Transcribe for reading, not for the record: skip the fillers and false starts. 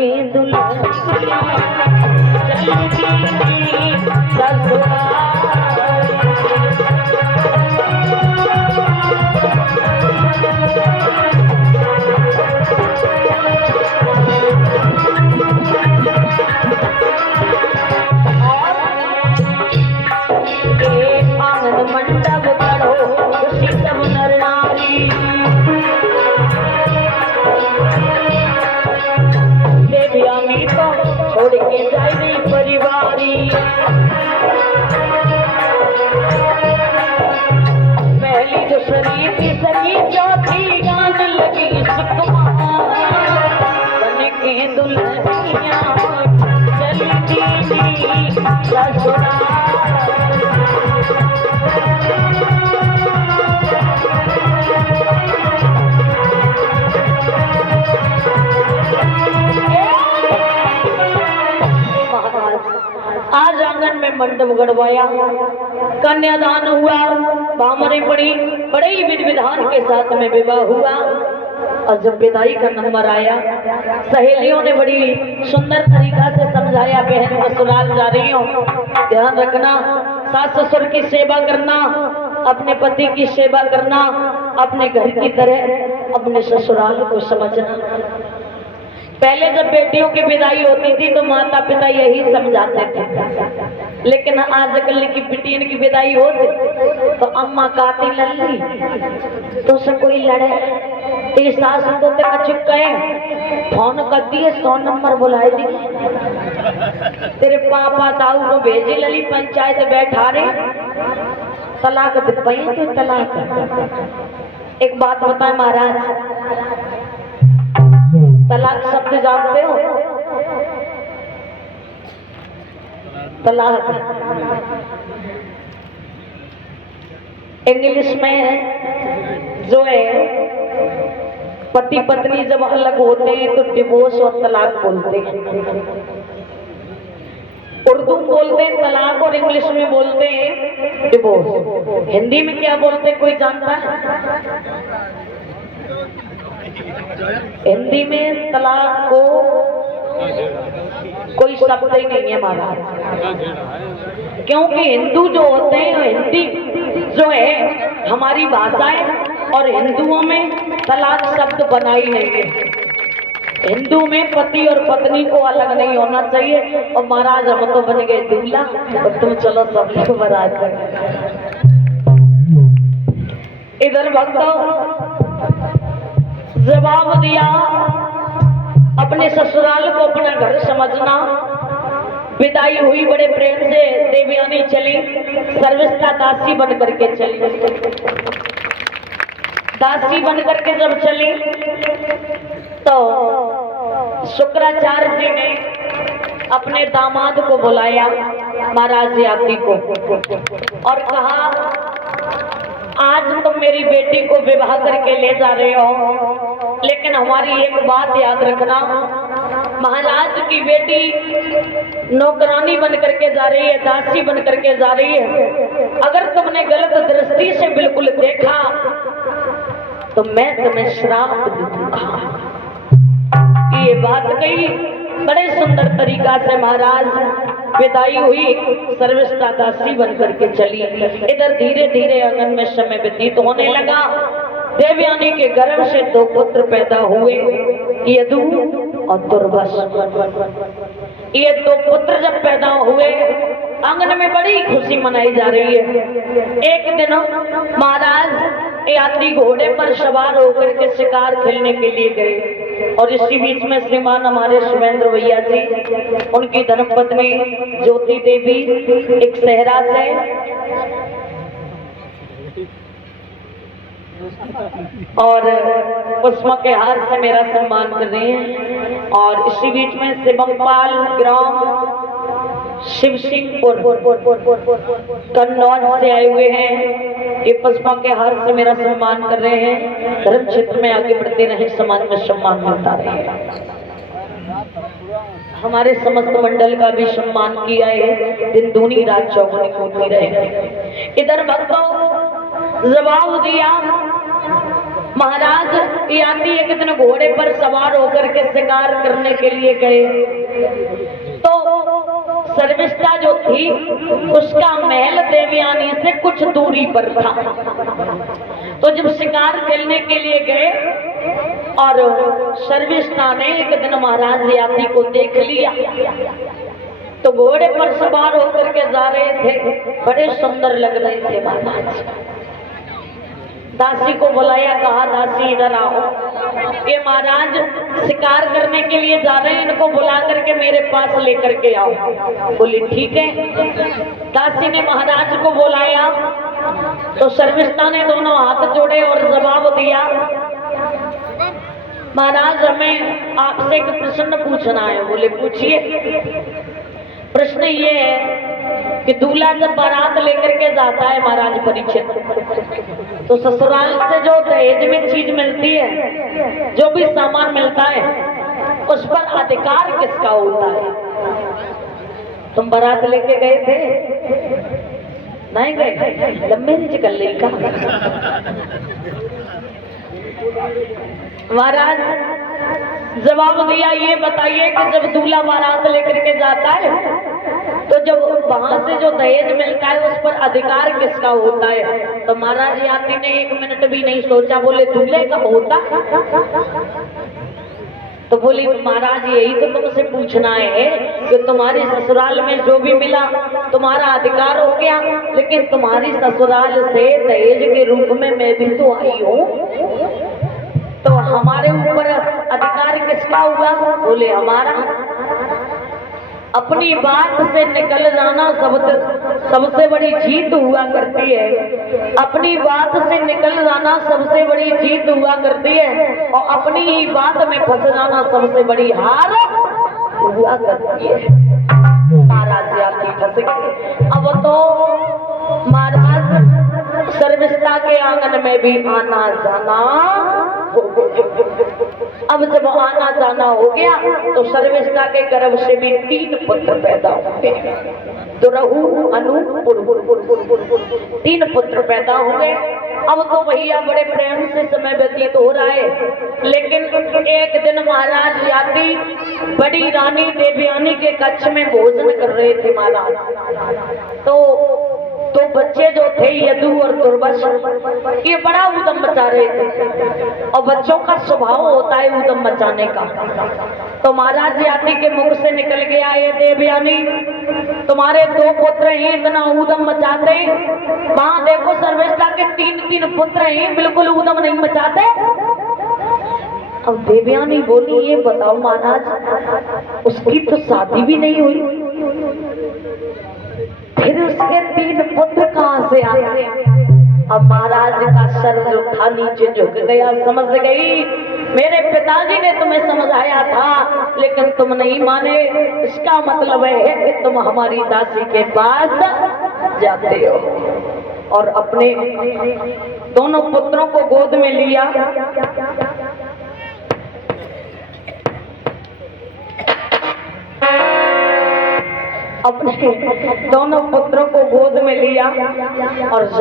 के दुल्हनिया चलती ससुराल। मंडप करो खुशी सब नर नारी, देवयानी को छोड़ के जाए परिवारी। पहली जो शरीर की सगी चौथी गान लगी सुकमा बन के दुल्हनिया चलती ससुराल। आज आंगन में मंडप गड़वाया, कन्यादान हुआ, बामरे पड़ी, बड़े ही विधि विधान के साथ में विवाह हुआ। और जब विदाई का नंबर आया, सहेलियों ने बड़ी सुंदर तरीका से समझाया, बहन ससुराल जा रही हो, ध्यान रखना, सास ससुर की सेवा करना, अपने पति की सेवा करना, अपने घर की तरह अपने ससुराल को समझना। पहले जब बेटियों की विदाई होती थी तो माता पिता यही समझाते थे, लेकिन आजकल की बेटियों की विदाई होती तो अम्मा काती लल्ली तो से कोई लड़े तेरी सास तो ते कचुक गए फोन कर दिए 100 नंबर बुलाए दी, तेरे पापा ताऊ को भेजी लली पंचायत बैठा रहे तलाक दे पाई तो तलाक। एक बात बताए महाराज, तलाक शब्द जानते हो? तलाक इंग्लिश में जो है पति पत्नी जब अलग होते हैं तो डिवोर्स और तलाक बोलते हैं। उर्दू में बोलते हैं तलाक और इंग्लिश में बोलते हैं डिवोर्स। हिंदी में क्या बोलते हैं कोई जानता है? हिंदी में तलाक को कोई शब्द ही नहीं है महाराज, क्योंकि हिंदू जो होते हैं हिंदी जो है हमारी भाषा है और हिंदुओं में तलाक शब्द बना ही नहीं है। हिंदू में पति और पत्नी को अलग नहीं होना चाहिए। और महाराज हम तो बन गए दूल्हा और तुम चलो सब लोग बारात कर। इधर भक्तों जवाब दिया, अपने ससुराल को अपना घर समझना। विदाई हुई, बड़े प्रेम से देवयानी चली, सर्विस्ता दासी बन करके चली। दासी बन करके जब चली तो शुक्राचार्य जी ने अपने दामाद को बुलाया, महाराज यात्री को, और कहा आज तुम मेरी बेटी को विवाह करके ले जा रहे हो, लेकिन हमारी एक बात याद रखना, महाराज की बेटी नौकरानी बन करके जा रही है, दासी बन करके जा रही है। अगर तुमने गलत दृष्टि से बिल्कुल देखा तो मैं तुम्हें श्राप दूंगा। ये बात कही, बड़े सुंदर तरीका से महाराज विदाई हुई, सर्विस्ता दासी बन करके चली। इधर धीरे धीरे आंगन में समय व्यतीत होने लगा। देवयानी के गर्भ से 2 पुत्र पैदा हुए, यदु और दुर्वस। ये 2 पुत्र जब पैदा हुए, आंगन में बड़ी खुशी मनाई जा रही है। एक दिन महाराज यात्री घोड़े पर सवार होकर के शिकार खेलने के लिए गए, और इसी बीच में श्रीमान हमारे सुमेंद्र भैया जी, उनकी धर्मपत्नी ज्योति देवी एक सहरा से और पुष्प के हार से मेरा सम्मान कर रहे हैं। और इसी बीच में शिवमपाल ग्राम शिव सिंहपुर कन्नौज से आए हुए हैं, ये पुष्पा के हार से मेरा सम्मान कर रहे हैं। धर्म क्षेत्र में आगे बढ़ते रहे, समाज में सम्मान मिलता रहे। हमारे समस्त मंडल का भी सम्मान किया है, दिन दूनी रात चौगुनी होती रहे। इधर भक्तों जवाब दिया, महाराज यानी एक दिन घोड़े पर सवार होकर के शिकार करने के लिए गए तो शर्मिष्ठा जो थी उसका महल देवयानी से कुछ दूरी पर था। तो जब शिकार खेलने के लिए गए और शर्मिष्ठा ने एक दिन महाराज याती को देख लिया तो घोड़े पर सवार होकर के जा रहे थे, बड़े सुंदर लग रहे थे महाराज। दासी को बुलाया, कहा दासी इधर आओ, ये महाराज शिकार करने के लिए जा रहे हैं, इनको बुला करके मेरे पास लेकर के आओ। बोली ठीक है। दासी ने महाराज को बुलाया तो शर्मिष्ठा ने दोनों हाथ जोड़े और जवाब दिया, महाराज हमें आपसे एक प्रश्न पूछना है। बोले पूछिए। प्रश्न ये है कि दूल्हा जब बारात लेकर के जाता है महाराज परीक्षित, तो ससुराल से जो दहेज में चीज मिलती है, जो भी सामान मिलता है, उस पर अधिकार किसका होता है? तुम बारात लेके गए थे? नहीं गए? लंबे नहीं निकल रही का महाराज जवाब दिया, ये बताइए कि जब दूल्हा बारात लेकर के जाता है तो जब वहां से जो दहेज मिलता है उस पर अधिकार किसका होता है? तो महाराज यात्री ने एक मिनट भी नहीं सोचा, बोले दूल्हे का होता। तो बोली महाराज यही तो तुमसे पूछना है कि तुम्हारे ससुराल में जो भी मिला तुम्हारा अधिकार हो गया, लेकिन तुम्हारी ससुराल से दहेज के रूप में मैं भी तो आई हूँ, तो हमारे ऊपर अधिकार किसका हुआ? बोले हमारा। अपनी बात से निकल जाना सबसे बड़ी जीत हुआ करती है। अपनी बात से निकल जाना सबसे बड़ी जीत हुआ करती है और अपनी ही बात में फंस जाना सबसे बड़ी हार हुआ करती है। महाराज यात्री फंस गए। अब तो महाराज शर्मिष्ठा के आंगन में भी आना जाना हो गया। अब जब आना जाना हो गया तो शर्मिष्ठा के गर्भ से भी 3 पुत्र पैदा हुए, दुरहु, अनु, पुरहु, 3 पुत्र पैदा हुए। अब तो भैया बड़े प्रेम से समय व्यतीत हो रहा है, लेकिन एक दिन महाराज यात्री बड़ी रानी देवयानी के कक्ष में भोजन कर रहे थे महाराज। तो बच्चे जो थे यदु और दुर्वश, ये बड़ा उदम मचा रहे थे और बच्चों का स्वभाव होता है उदम मचाने का। तो महाराज यात्री के मुख से निकल गया, ये देवयानी तुम्हारे 2 पुत्र ही इतना उदम मचाते, वहां देखो शर्मिष्ठा के 3 पुत्र ही बिल्कुल उदम नहीं मचाते। अब देवयानी बोली, ये बताओ महाराज उसकी तो शादी भी नहीं हुई, फिर उसके 3 पुत्र कहां से आ गए? अब महाराज का सर जो था नीचे झुक गया, समझ गई मेरे पिताजी ने तुम्हें समझाया था लेकिन तुम नहीं माने, इसका मतलब है कि तुम हमारी दासी के पास जाते हो। और अपने दोनों पुत्रों को गोद में लिया, अपने दोनों पुत्रों को गोद में लिया और